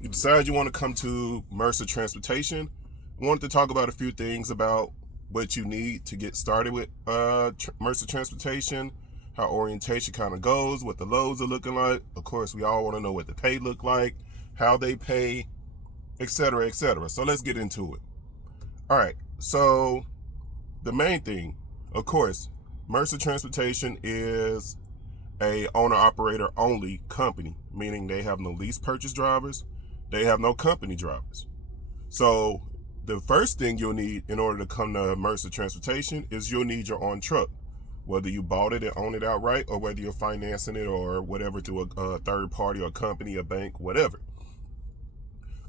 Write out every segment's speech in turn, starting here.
you decide you want to come to Mercer Transportation. I wanted to talk about a few things about what you need to get started with Mercer Transportation, how orientation kind of goes, what the loads are looking like. Of course, we all want to know what the pay look like, how they pay, etc., etc. So let's get into it. All right. So the main thing, of course, Mercer Transportation is a owner-operator only company, meaning they have no lease purchase drivers, they have no company drivers. So the first thing you'll need in order to come to Mercer Transportation is you'll need your own truck, whether you bought it and own it outright or whether you're financing it or whatever to a third party or company, a bank, whatever.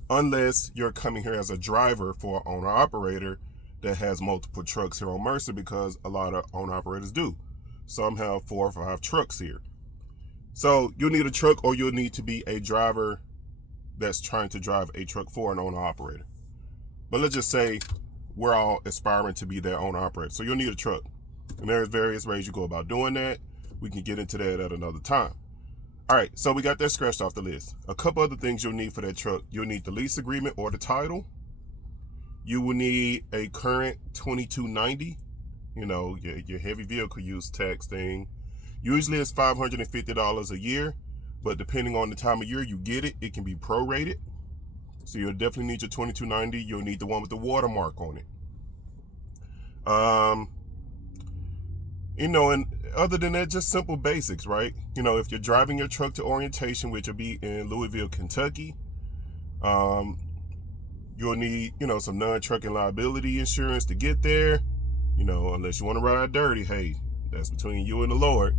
Unless you're coming here as a driver for an owner-operator that has multiple trucks here on Mercer, because a lot of owner-operators do. Some have 4 or 5 trucks here. So you'll need a truck or you'll need to be a driver that's trying to drive a truck for an owner-operator. But let's just say we're all aspiring to be their owner-operator. So you'll need a truck. And there's various ways you go about doing that. We can get into that at another time. All right, so we got that scratched off the list. A couple other things you'll need for that truck. You'll need the lease agreement or the title. You will need a current 2290, your heavy vehicle use tax thing. Usually it's $550 a year, but depending on the time of year you get it, it can be prorated. So you'll definitely need your 2290. You'll need the one with the watermark on it. And other than that, just simple basics, right? If you're driving your truck to orientation, which will be in Louisville, Kentucky, you'll need, some non-trucking liability insurance to get there. Unless you want to ride dirty, hey, that's between you and the Lord.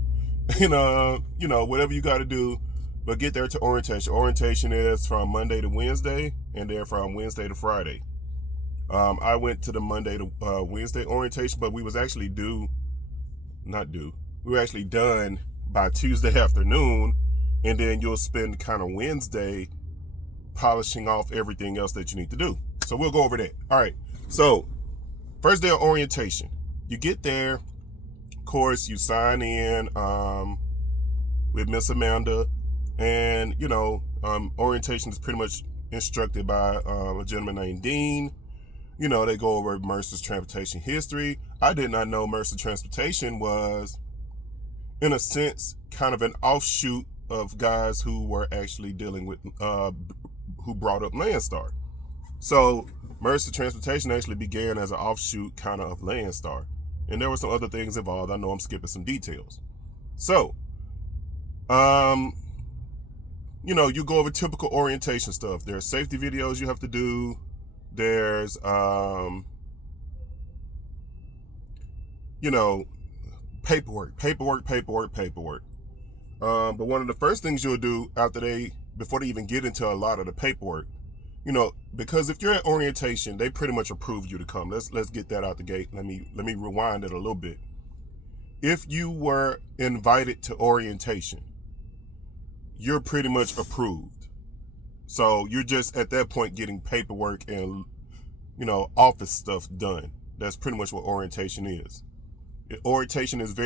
Whatever you got to do, but get there to orientation. Orientation is from Monday to Wednesday, and then from Wednesday to Friday. I went to the Monday to Wednesday orientation, but we was actually we were actually done by Tuesday afternoon, and then you'll spend kind of Wednesday polishing off everything else that you need to do. So we'll go over that. All right. So first day of orientation, you get there. Of course, you sign in with Miss Amanda, and orientation is pretty much instructed by a gentleman named Dean. They go over Mercer's transportation history. I did not know Mercer Transportation was, in a sense, kind of an offshoot of guys who were actually dealing with, who brought up Landstar. So Mercer Transportation actually began as an offshoot kind of Landstar. And there were some other things involved. I know I'm skipping some details. So, you go over typical orientation stuff. There's safety videos you have to do. There's, paperwork. But one of the first things you'll do before they even get into a lot of the paperwork, because if you're at orientation, they pretty much approve you to come. Let's get that out the gate. Let me rewind it a little bit. If you were invited to orientation, you're pretty much approved. So you're just at that point getting paperwork and, office stuff done. That's pretty much what orientation is. Orientation is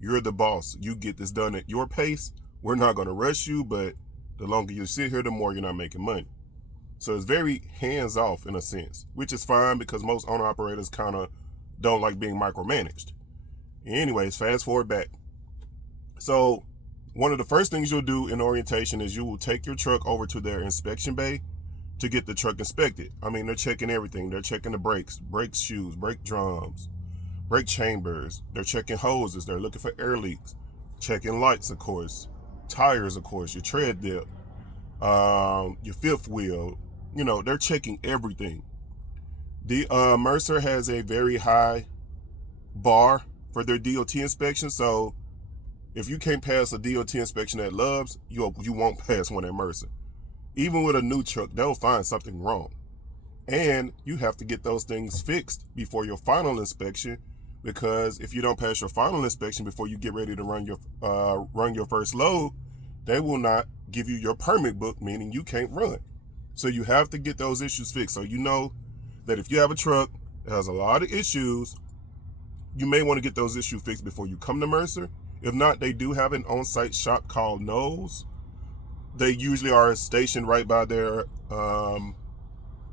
you're the boss. You get this done at your pace. We're not going to rush you, but the longer you sit here, the more you're not making money. So it's very hands off in a sense, which is fine because most owner operators kind of don't like being micromanaged. Anyways, fast forward back. So one of the first things you'll do in orientation is you will take your truck over to their inspection bay to get the truck inspected. I mean, they're checking everything. They're checking the brakes, brake shoes, brake drums, brake chambers. They're checking hoses. They're looking for air leaks, checking lights, of course, tires, of course, your tread dip, your fifth wheel. They're checking everything. The Mercer has a very high bar for their DOT inspection. So if you can't pass a DOT inspection at Love's, you won't pass one at Mercer. Even with a new truck, they'll find something wrong. And you have to get those things fixed before your final inspection, because if you don't pass your final inspection before you get ready to run your first load, they will not give you your permit book, meaning you can't run. So you have to get those issues fixed. So that if you have a truck that has a lot of issues, you may want to get those issues fixed before you come to Mercer. If not, they do have an on-site shop called Knowles They usually are stationed right by their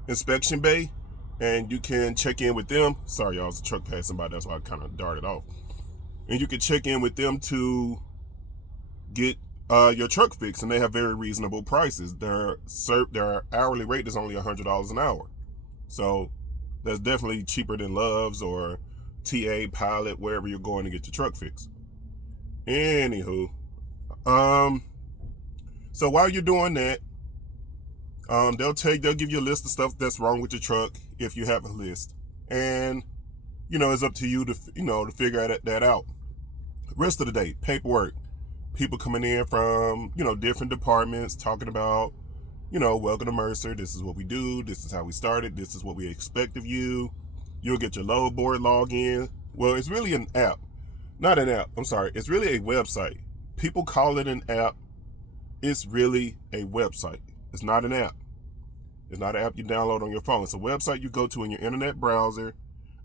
inspection bay, and you can check in with them. Sorry, y'all, it's a truck passing by, that's why I kind of darted off. And you can check in with them to get your truck fixed, and they have very reasonable prices. Their hourly rate is only $100 an hour, so that's definitely cheaper than Love's or TA, Pilot, wherever you're going to get your truck fixed. Anywho, so while you're doing that, they'll give you a list of stuff that's wrong with your truck if you have a list, and it's up to you to to figure that out. Rest of the day, paperwork, people coming in from different departments talking about welcome to Mercer. This is what we do. This is how we started. This is what we expect of you. You'll get your load board login. Well, it's really an app, not an app. I'm sorry. It's really a website. People call it an app. It's really a website. It's not an app. It's not an app you download on your phone. It's a website you go to in your internet browser,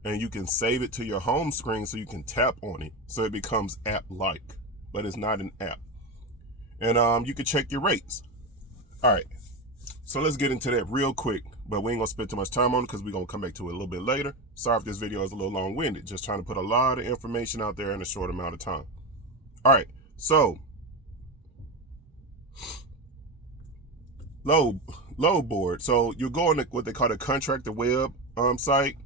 and you can save it to your home screen so you can tap on it so it becomes app-like, but it's not an app. And you can check your rates. All right, so let's get into that real quick, but we ain't gonna spend too much time on it because we're gonna come back to it a little bit later. Sorry if this video is a little long-winded, just trying to put a lot of information out there in a short amount of time. All right, so load board. So you're going to what they call a contractor web site.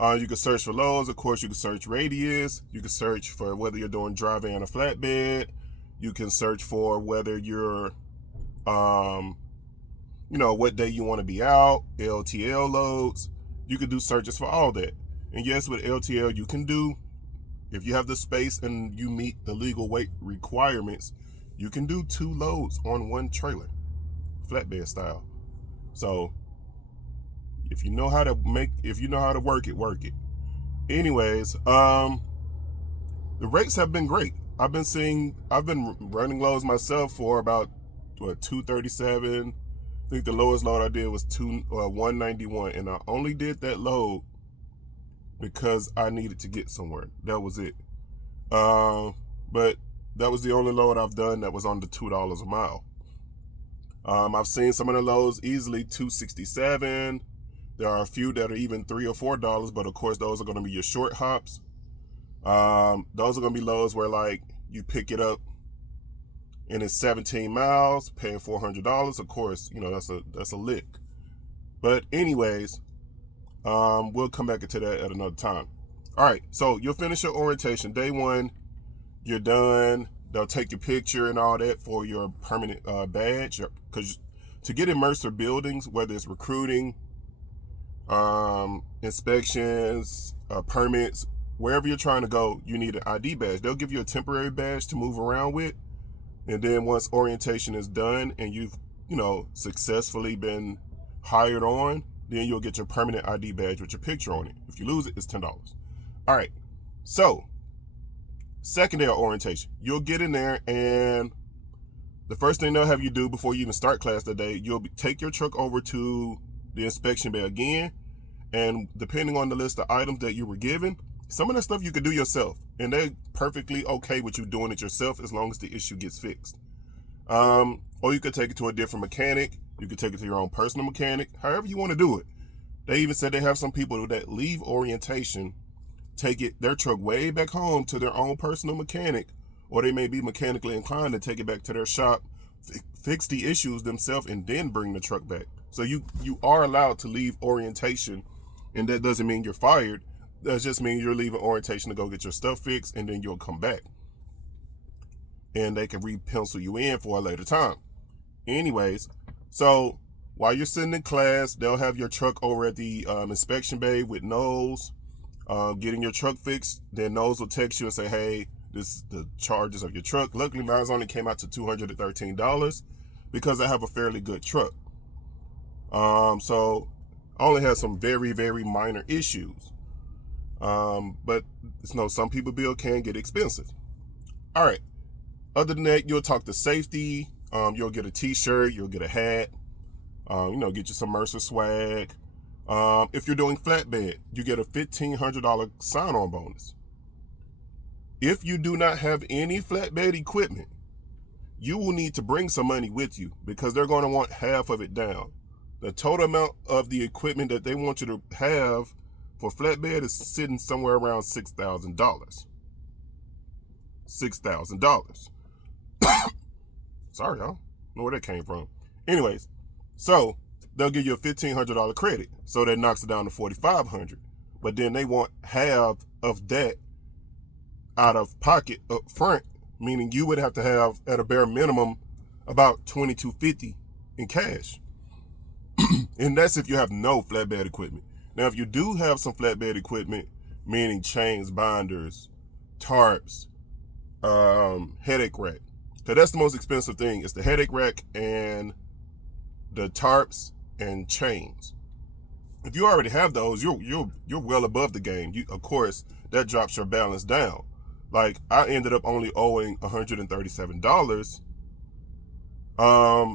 You can search for loads. Of course, you can search radius. You can search for whether you're doing dry van or flatbed. You can search for whether you're, what day you want to be out, LTL loads. You can do searches for all that. And yes, with LTL, you can do, if you have the space and you meet the legal weight requirements, you can do 2 loads on one trailer, flatbed style. So if you know how to work it. Anyways, the rates have been great. I've been running loads myself for about 237. I think the lowest load I did was 191, and I only did that load because I needed to get somewhere. That was it. But that was the only load I've done that was under $2 a mile. I've seen some of the loads easily $267. There are a few that are even $3 or $4, but of course those are going to be your short hops. Those are going to be loads where like you pick it up and it's 17 miles, paying $400. Of course, that's a lick. But anyways, we'll come back into that at another time. All right, so you'll finish your orientation. Day 1, you're done. They'll take your picture and all that for your permanent badge. Because to get in Mercer buildings, whether it's recruiting, inspections, permits, wherever you're trying to go, you need an ID badge. They'll give you a temporary badge to move around with. And then once orientation is done and you've, successfully been hired on, then you'll get your permanent ID badge with your picture on it. If you lose it, it's $10. All right. So second day of orientation, you'll get in there, and the first thing they'll have you do before you even start class that day, take your truck over to the inspection bay again. And depending on the list of items that you were given, some of that stuff you could do yourself, and they're perfectly okay with you doing it yourself as long as the issue gets fixed. Or you could take it to a different mechanic. You could take it to your own personal mechanic, however you want to do it. They even said they have some people that leave orientation, take their truck way back home to their own personal mechanic, or they may be mechanically inclined to take it back to their shop, fix the issues themselves, and then bring the truck back. So you are allowed to leave orientation, and that doesn't mean you're fired. That just means you're leaving orientation to go get your stuff fixed, and then you'll come back. And they can re-pencil you in for a later time. Anyways, so while you're sitting in class, they'll have your truck over at the inspection bay with Knowles, getting your truck fixed. Then Knowles will text you and say, hey, this is the charges of your truck. Luckily, mine only came out to $213 because I have a fairly good truck. So I only have some very, very minor issues. But some people bill can get expensive. All right. Other than that, you'll talk to safety. You'll get a t-shirt, you'll get a hat, get you some Mercer swag. If you're doing flatbed, you get a $1,500 sign-on bonus. If you do not have any flatbed equipment, you will need to bring some money with you because they're going to want half of it down. The total amount of the equipment that they want you to have for flatbed is sitting somewhere around $6,000. $6,000. Sorry, I don't know where that came from. Anyways, so they'll give you a $1,500 credit. So that knocks it down to $4,500. But then they want half of that out of pocket up front, meaning you would have to have at a bare minimum about $2,250 in cash. And that's if you have no flatbed equipment. Now, if you do have some flatbed equipment, meaning chains, binders, tarps, headache rack. So that's the most expensive thing. It's the headache rack and the tarps and chains. If you already have those, you're well above the game. Of course, that drops your balance down. Like, I ended up only owing $137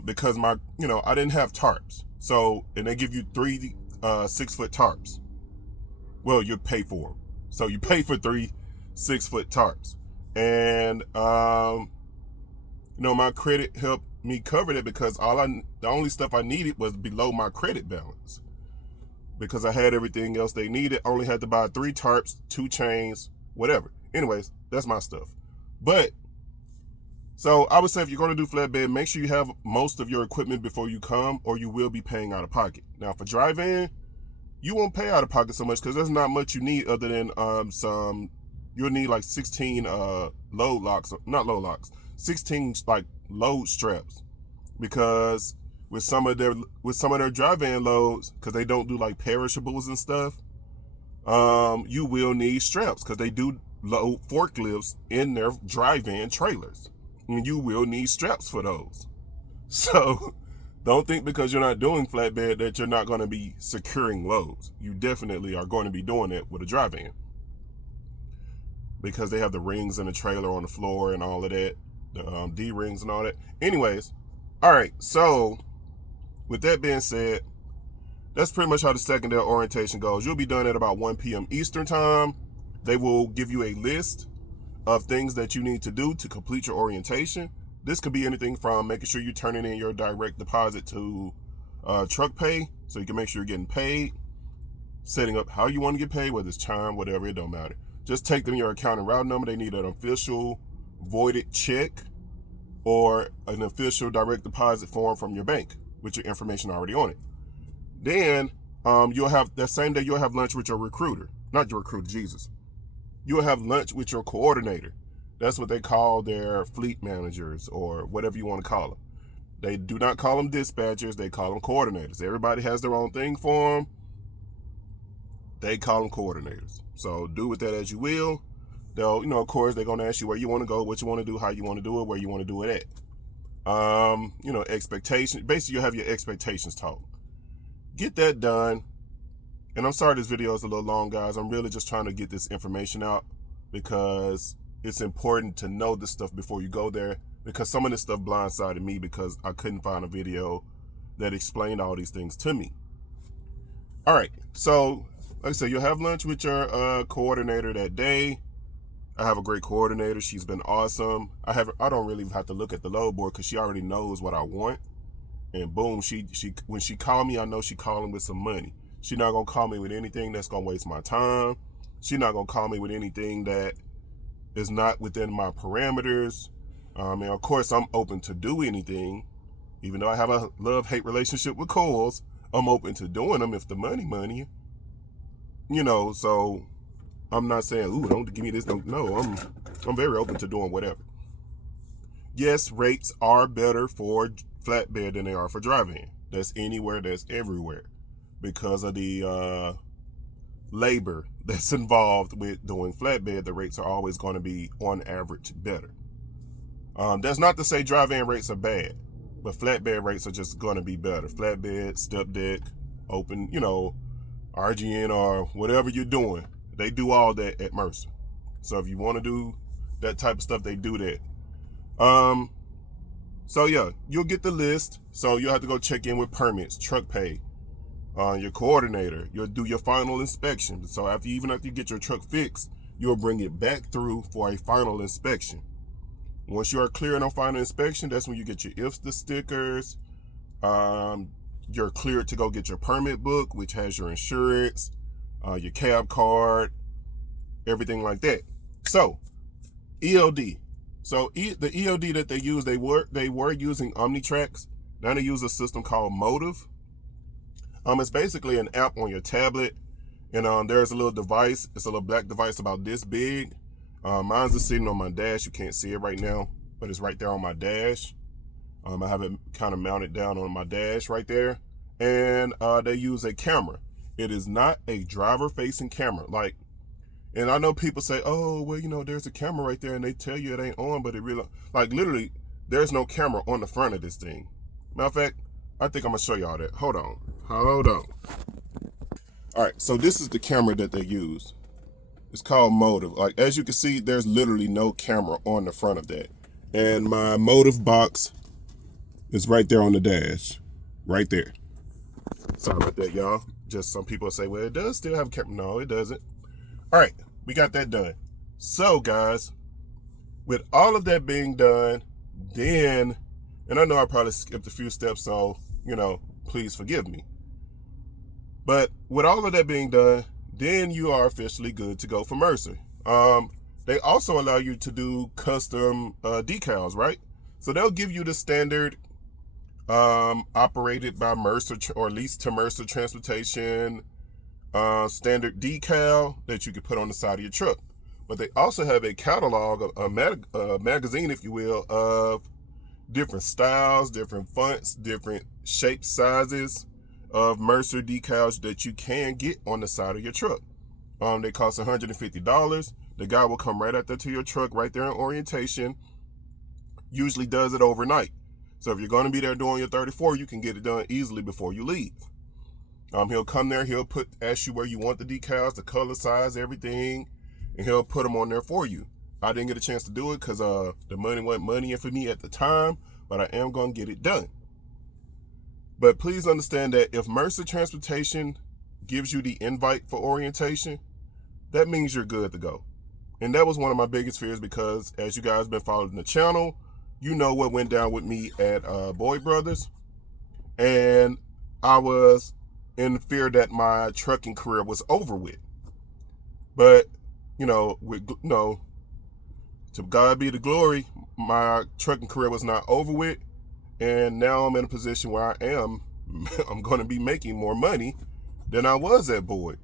because I didn't have tarps. So, and they give you 3 6-foot tarps. Well, you pay for them. So you pay for 3 6-foot tarps. And, my credit helped me cover it because the only stuff I needed was below my credit balance. Because I had everything else they needed. Only had to buy 3 tarps, 2 chains, whatever. Anyways, that's my stuff. But, so I would say if you're going to do flatbed, make sure you have most of your equipment before you come, or you will be paying out of pocket. Now, for drive-in, you won't pay out of pocket so much because there's not much you need other than you'll need like 16 load locks, not load locks, 16 like load straps, because with some of their drive-in loads, because they don't do like perishables and stuff, you will need straps because they do load forklifts in their drive-in trailers. And you will need straps for those. So don't think because you're not doing flatbed that you're not going to be securing loads. You definitely are going to be doing it with a drive-in, because they have the rings in the trailer on the floor and all of that, the D-rings and all that. Anyways, all right, so with that being said, that's pretty much how the secondary orientation goes. You'll be done at about 1 p.m. Eastern time. They will give you a list of things that you need to do to complete your orientation. This could be anything from making sure you're turning in your direct deposit to truck pay, so you can make sure you're getting paid, setting up how you want to get paid, whether it's chime, whatever, it don't matter. Just take them your account and route number. They need an official voided check or an official direct deposit form from your bank with your information already on it. Then you'll have, that same day, you'll have lunch with your recruiter. Not your recruiter, Jesus. You'll have lunch with your coordinator. That's what they call their fleet managers, or whatever you want to call them. They do not call them dispatchers. They call them coordinators. Everybody has their own thing for them. They call them coordinators. So do with that as you will. They'll, of course, they're going to ask you where you want to go, what you want to do, how you want to do it, where you want to do it at. Expectations. Basically, you have your expectations talk. Get that done. And I'm sorry this video is a little long, guys. I'm really just trying to get this information out because it's important to know this stuff before you go there, because some of this stuff blindsided me because I couldn't find a video that explained all these things to me. All right. So, like I said, you'll have lunch with your coordinator that day. I have a great coordinator. She's been awesome. I don't really have to look at the load board because she already knows what I want. And boom, she when she called me, I know she calling with some money. She's not going to call me with anything that's going to waste my time. She's not going to call me with anything that is not within my parameters. And of course, I'm open to do anything. Even though I have a love-hate relationship with calls, I'm open to doing them if the money. So I'm not saying, ooh, don't give me this. No, I'm very open to doing whatever. Yes, rates are better for flatbed than they are for drive-in. That's anywhere, that's everywhere, because of the labor that's involved with doing flatbed. The rates are always going to be, on average, better. That's not to say drive-in rates are bad, but flatbed rates are just going to be better. Flatbed, step deck, open, RGN or whatever you're doing, they do all that at Mercer. So if you want to do that type of stuff, they do that. So yeah, you'll get the list. So you'll have to go check in with permits, truck pay, your coordinator. You'll do your final inspection. So after you get your truck fixed, you'll bring it back through for a final inspection. Once you are cleared on final inspection, that's when you get your IFSTA stickers. You're cleared to go get your permit book, which has your insurance, your cab card, everything like that. So, ELD. So the ELD that they use, they were using OmniTrax. Now they use a system called Motive. It's basically an app on your tablet, and there's a little device. It's a little black device about this big. Mine's just sitting on my dash. You can't see it right now, but it's right there on my dash. I have it kind of mounted down on my dash right there, and they use a camera. It is not a driver-facing camera, and I know people say, oh, well, there's a camera right there, and they tell you it ain't on, but it really, literally, there's no camera on the front of this thing. Matter of fact, I think I'm going to show y'all that. Hold on. All right, so this is the camera that they use. It's called Motive. As you can see, there's literally no camera on the front of that. And my Motive box is right there on the dash. Right there. Sorry about that, y'all. Just some people say, well, it does still have a camera. No, it doesn't. All right, we got that done. So, guys, with all of that being done, then, and I know I probably skipped a few steps, so, please forgive me. But with all of that being done, then you are officially good to go for Mercer. They also allow you to do custom decals, right? So they'll give you the standard operated by Mercer or leased to Mercer transportation standard decal that you can put on the side of your truck. But they also have a catalog, a magazine, if you will, of different styles, different fonts, different shapes, sizes of Mercer decals that you can get on the side of your truck. They cost $150. The guy will come right out there to your truck, right there in orientation. Usually does it overnight. So if you're going to be there doing your 34, you can get it done easily before you leave. He'll come there, he'll ask you where you want the decals, the color, size, everything, and he'll put them on there for you. I didn't get a chance to do it because the money wasn't money for me at the time, but I am going to get it done. But please understand that if Mercer Transportation gives you the invite for orientation, that means you're good to go. And that was one of my biggest fears because as you guys been following the channel, you know what went down with me at Boyd Brothers. And I was in fear that my trucking career was over with. But, to God be the glory, my trucking career was not over with. And now I'm in a position where I'm going to be making more money than I was at Boyd.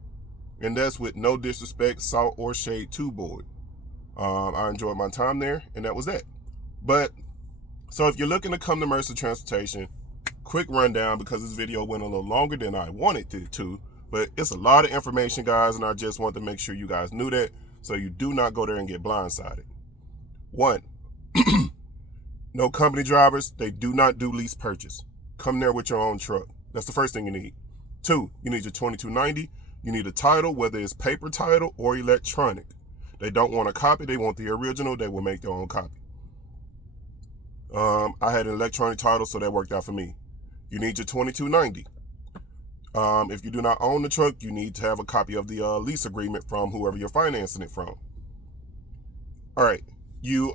And that's with no disrespect, salt, or shade to Boyd. I enjoyed my time there, and that was that. But, so if you're looking to come to Mercer Transportation, quick rundown because this video went a little longer than I wanted it to, but it's a lot of information, guys, and I just want to make sure you guys knew that so you do not go there and get blindsided. 1, no company drivers. They do not do lease purchase. Come there with your own truck. That's the first thing you need. 2, you need your 2290. You need a title, whether it's paper title or electronic. They don't want a copy. They want the original. They will make their own copy. I had an electronic title, so that worked out for me. You need your 2290. If you do not own the truck, you need to have a copy of the lease agreement from whoever you're financing it from. All right. You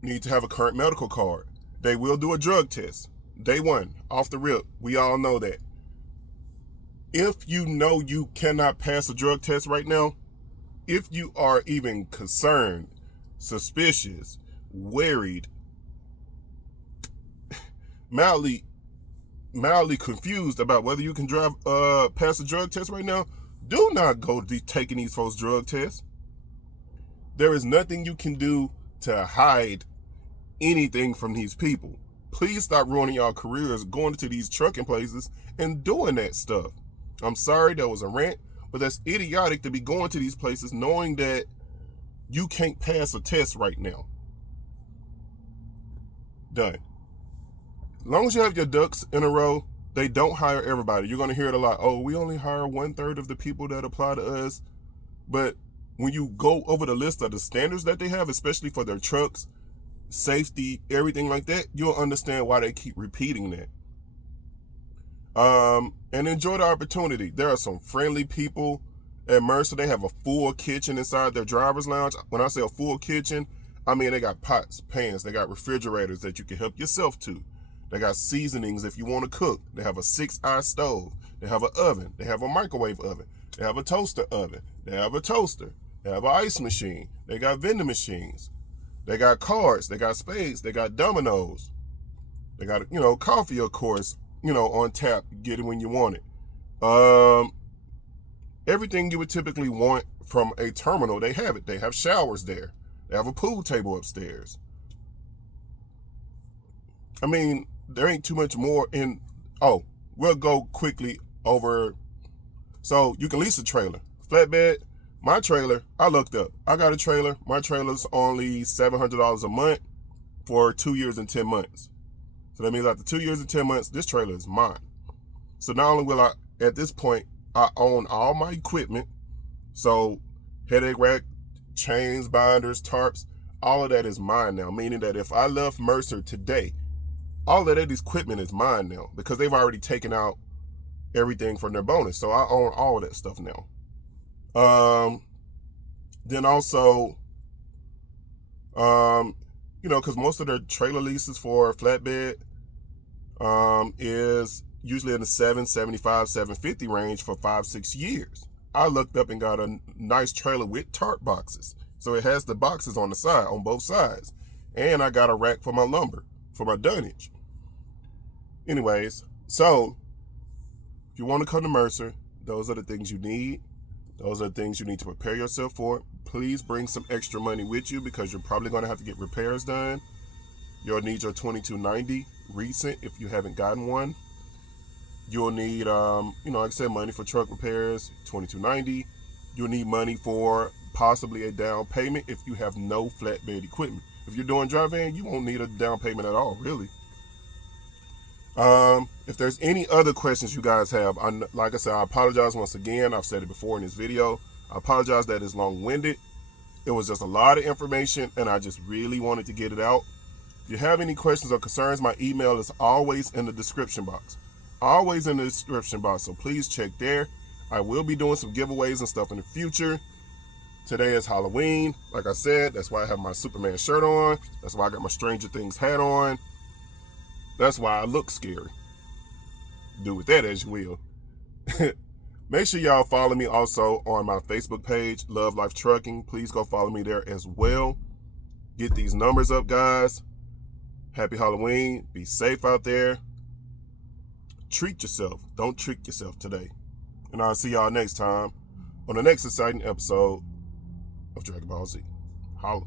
need to have a current medical card. They will do a drug test. Day one, off the rip. We all know that. If you know you cannot pass a drug test right now, if you are even concerned, suspicious, worried, mildly confused about whether you can pass a drug test right now, do not go taking these folks' drug tests. There is nothing you can do to hide anything from these people. Please stop ruining your careers going to these trucking places and doing that stuff. I'm sorry that was a rant, but that's idiotic to be going to these places knowing that you can't pass a test right now. Done. As long as you have your ducks in a row, they don't hire everybody. You're going to hear it a lot. Oh, we only hire 1/3 of the people that apply to us. But when you go over the list of the standards that they have, especially for their trucks, safety, everything like that, you'll understand why they keep repeating that. And enjoy the opportunity. There are some friendly people at Mercer. They have a full kitchen inside their driver's lounge. When I say a full kitchen, I mean, they got pots, pans, they got refrigerators that you can help yourself to. They got seasonings if you want to cook. They have a 6-eye stove. They have an oven. They have a microwave oven. They have a toaster oven. They have a toaster. They have an ice machine. They got vending machines. They got cards. They got spades. They got dominoes. They got, coffee, of course, on tap. Get it when you want it. Everything you would typically want from a terminal, they have it. They have showers there. They have a pool table upstairs. I mean, there ain't too much more in. Oh, we'll go quickly over. So you can lease a trailer. Flatbed, my trailer, I looked up. I got a trailer. My trailer's only $700 a month for 2 years and 10 months. So that means after 2 years and 10 months, this trailer is mine. So not only will I, at this point, I own all my equipment. So headache rack, chains, binders, tarps, all of that is mine now. Meaning that if I left Mercer today, all of that equipment is mine now because they've already taken out everything from their bonus. So I own all of that stuff now. Then also, because most of their trailer leases for a flatbed is usually in the $775, $750 range for 5-6 years. I looked up and got a nice trailer with tarp boxes. So it has the boxes on the side, on both sides. And I got a rack for my lumber, for my dunnage. Anyways, so if you want to come to Mercer, those are the things you need. Those are the things you need to prepare yourself for. Please bring some extra money with you because you're probably going to have to get repairs done. You'll need your 2290 recent if you haven't gotten one. You'll need, like I said, money for truck repairs, 2290. You'll need money for possibly a down payment if you have no flatbed equipment. If you're doing dry van, you won't need a down payment at all, really. If there's any other questions you guys have, like I said, I apologize once again. I've said it before in this video. I apologize that it's long-winded. It was just a lot of information, and I just really wanted to get it out. If you have any questions or concerns, my email is always in the description box. Always in the description box, so please check there. I will be doing some giveaways and stuff in the future. Today is Halloween. Like I said, that's why I have my Superman shirt on. That's why I got my Stranger Things hat on. That's why I look scary. Do with that as you will. Make sure y'all follow me also on my Facebook page, Love Life Trucking. Please go follow me there as well. Get these numbers up, guys. Happy Halloween. Be safe out there. Treat yourself. Don't trick yourself today. And I'll see y'all next time on the next exciting episode of Dragon Ball Z. Holla.